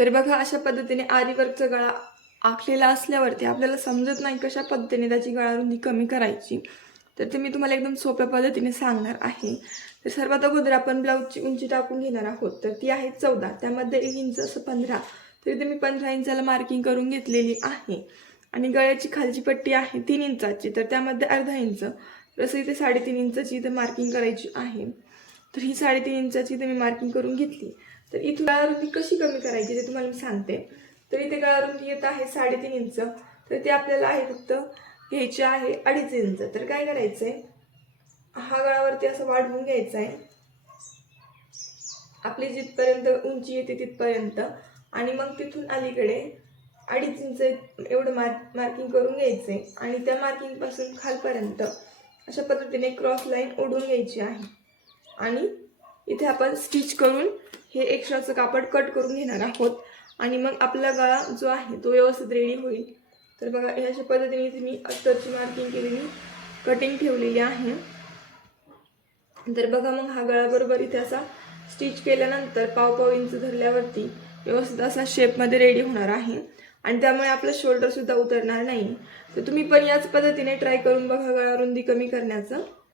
तर बघा अशा पद्धतीने आरी वर्कचा गळा आखलेला असल्यावरती आपल्याला समजत नाही कशा पद्धतीने त्याची गळा रुंदी कमी करायची। तर ते मी तुम्हाला एकदम सोप्या पद्धतीने सांगणार आहे। तर सर्वात अगोदर आपण ब्लाऊजची उंची टाकून घेणार आहोत। तर ती आहे 14, त्यामध्ये 1 इंच असं 15, तर इथे मी 15 इंचाला मार्किंग करून घेतलेली आहे। आणि गळ्याची खालची पट्टी आहे 3 इंचाची, तर त्यामध्ये अर्धा इंच, तसं इथे 3.5 इंचाची इथे मार्किंग करायची आहे। तर ही 3.5 इंचाची इथे मी मार्किंग करून घेतली। तर इथून गळा रुंदी कशी कमी करायची ते तुम्हाला मी सांगते। तर इथे गळा रुंदी येत आहे 3.5 इंच, तर ते आपल्याला आहे फक्त घ्यायचे आहे 2.5 इंच। तर काय करायचंय, हा गळावरती असं वाढवून घ्यायचा आहे आपली जिथपर्यंत उंची येते तिथपर्यंत, आणि मग तिथून अलीकडे 2.5 इंच एवढं मार्किंग करून घ्यायचंय। आणि त्या मार्किंग पासून खालपर्यंत अशा पद्धतीने क्रॉस लाईन ओढून घ्यायची आहे। आणि इथे आपण स्टिच करून हे एक्स्ट्राचं कापड कट करून घेणार आहोत। आणि मग आपला गळा जो आहे तो व्यवस्थित रेडी होईल। तर बघा अशा पद्धतीने इथे मी अस्तरची मार्किंग केलेली कटिंग ठेवलेली आहे। तर बघा मग हा गळा बरोबर इथे असा स्टिच केल्यानंतर पाव इंच धरल्यावरती व्यवस्थित असा शेपमध्ये रेडी होणार आहे। आणि त्यामुळे आपलं शोल्डर सुद्धा उतरणार नाही। तर तुम्ही पण याच पद्धतीने ट्राय करून बघा गळा रुंदी कमी करण्याचं।